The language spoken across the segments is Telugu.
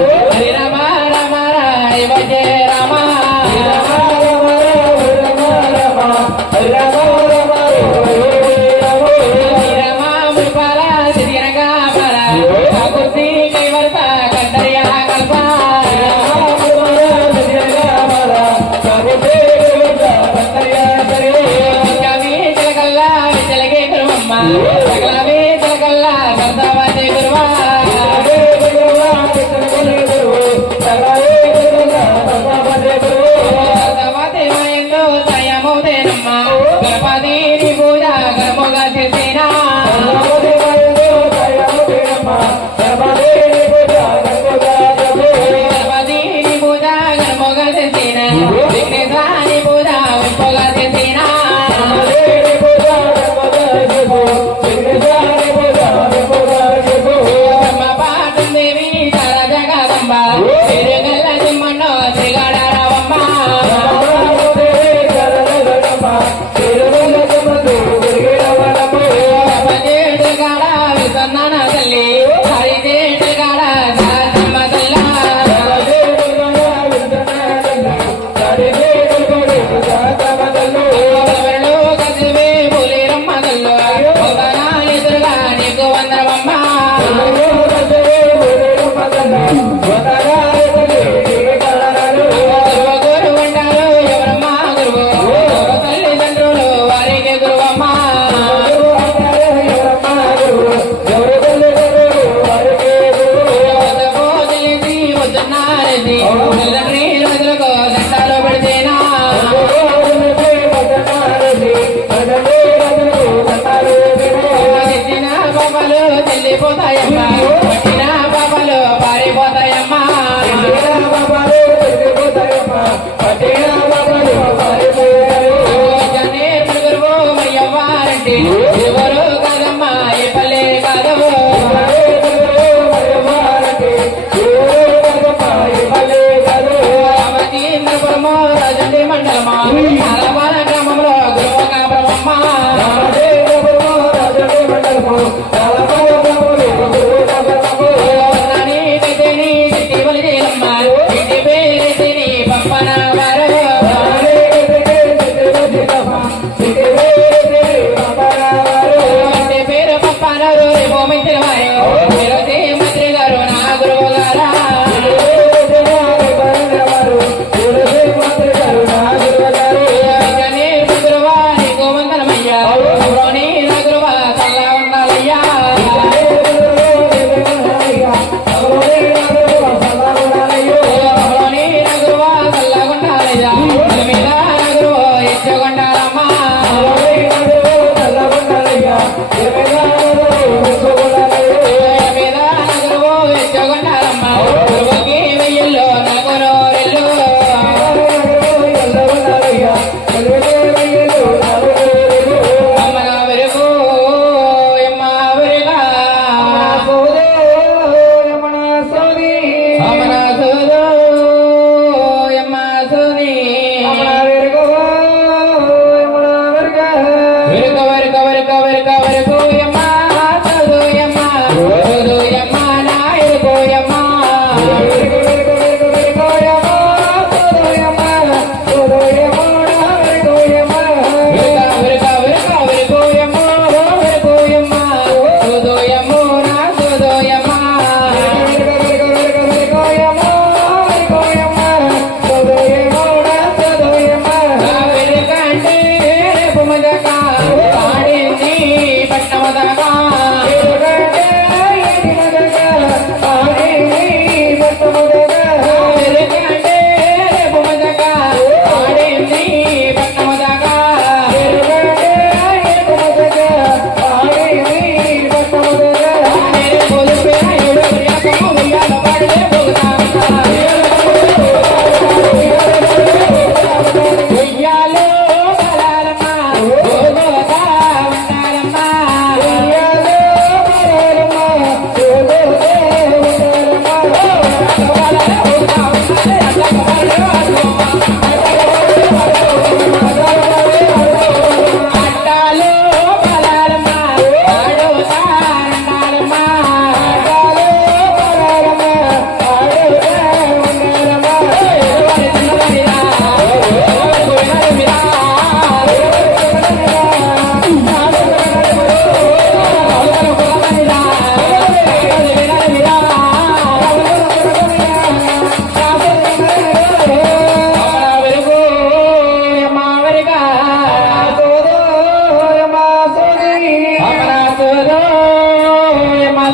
హరి రామ రామ రాయ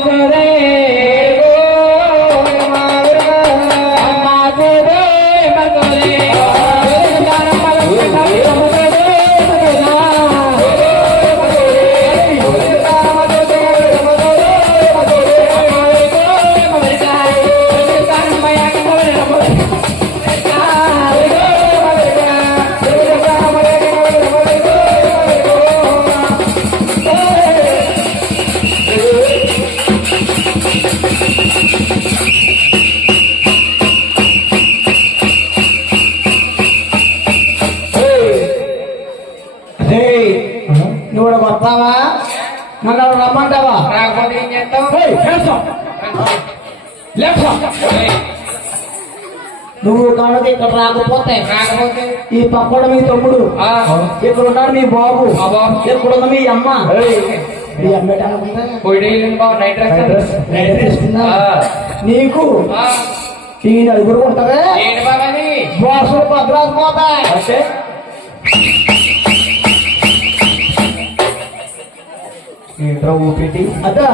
Father. నువ్వు కనుక ఇక్కడ రాకపోతే రాకపోతే? ఈ పక్కన మీ తమ్ముడు. ఆ, ఇక్కడ ఉన్నాడు మీ బాబు. ఇక్కడ ఉన్న మీ అమ్మ. మీ. నీకు? ఆ, ఈ నలుగురు ఏంట్రా ఊపిటి అదా.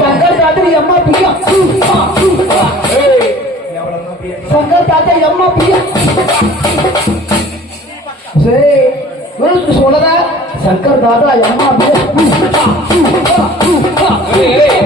శంకర్ ఈ అమ్మ పియ్య శంకర్ తాత ఈ అమ్మ పియ్య సరే నువ్వు చూడదా శంకర్ దాదా ఈ అమ్మ పియ్య ఏయ్,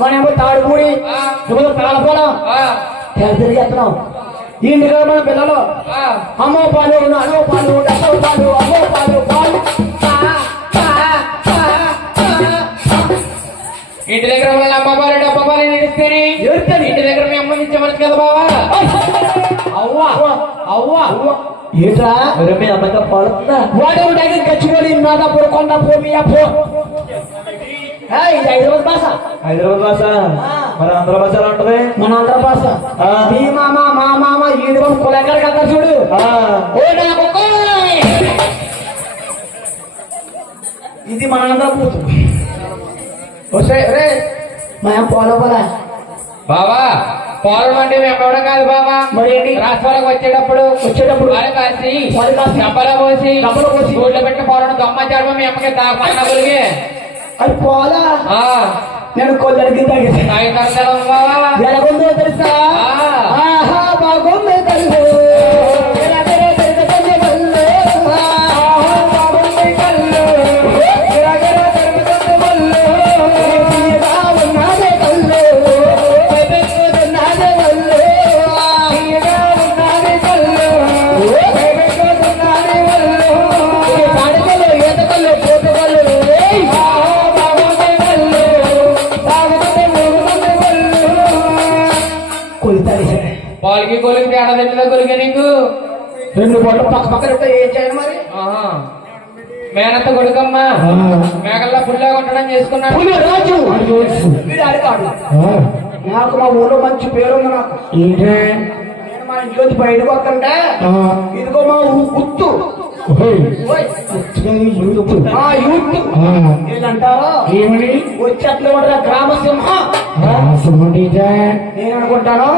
ಮನೆ ತಾಳ್ಗೂಡಿ ತಗೊಳ್ಳ ಹೆಲ್ತ್ ಇರ್ತದ ನಾವು ఈ మన పిల్లలు. అమ్మో పాలు నానో పాలు డబ్బో పాలు అమ్మో పాలు పాలు. ఇంటి దగ్గర వాళ్ళ అమ్మబాలు డబ్బబాలు నడిస్తేనే ఏడుతుంది. ఇంటి దగ్గర మీ అమ్మ ఇచ్చేమని కదా బావా? అవ్వా అవ్వా. ఏంట్రా? మీ అమ్మకి పడుతుందా? వాడు దగ్గర గచ్చిపోయి నాదా పొరకొండ పో. ఏయ్, ఇది హైదరాబాద్ భాష హైదరాబాద్ భాష మరి ఆంధ్ర భాష ఎలా ఉంటది? మన ఆంధ్ర భాష. ఆ. మీ మామ మా మామ ఈడు కులెక్కడికి వెళ్తారు చూడు! ఇది మన ఆంధ్ర వస్తే రే మా పోల పోలా. బావా పోలం అంటే మేము ఎవడం కాదు ఏంటి? రాష్ట్రాలకు వచ్చేటప్పుడు వచ్చేటప్పుడు పాలు కాసి డబ్బలో పోసి డబ్బలో పోసి, ఊళ్ళో పెట్టి పోవడం దొమ్మ చేయడం మీ అమ్మకి గురిగే అది పోలా. ఆ, నేను కొల్లడికి తగ్గింది తెలుసా. ఆహా బాగుంది కళ్ళు కొలికి తెలియదా కొలిగే నీకు? రెండు బొట్లు పక్క పక్కన ఏం చేయాలి మరి? ఆహా. మేనత్త కొడుకమ్మా. మేకల్లా పుల్లా కొట్టడం చేసుకున్నాడు. రాజు. నాకు మా ఊళ్ళో మంచి పేరు ఉంది నాకు. నేను మా ఇంట్లోంచి బయటకు వస్తుంటే ఇదిగో మా. ఆ యూత్ ఏంటంటారో? ఏమని? వచ్చి అట్లా ఉండరా గ్రామ సింహ నేను అనుకుంటాను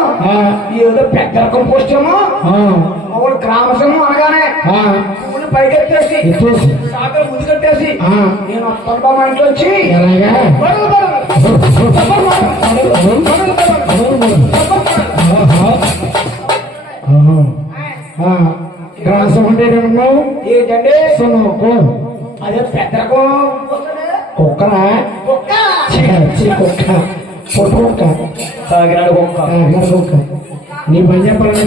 ఏదో పెద్ద రకం పోస్ట్ ఏమో? మా ఊళ్ళు గ్రామ సింహం అనగానే పైకెత్తేసి ఎత్తేసి. సాగర్ ముందు కట్టేసి. నేను వస్తాను మా ఇంట్లో వచ్చి. గ్రాసం అంటే ఏమన్నావు? ఏంటంటే అదే పెద్ద రకం. కుక్కరా? కుక్క. ಕೊಟ್ಕೋಕ ಗಿರಡ ಹೋಗ್ಕ ಗಿರಡ ಹೋಗ್ಕ ನೀ ಬಂಜೆ ಪಳನೆ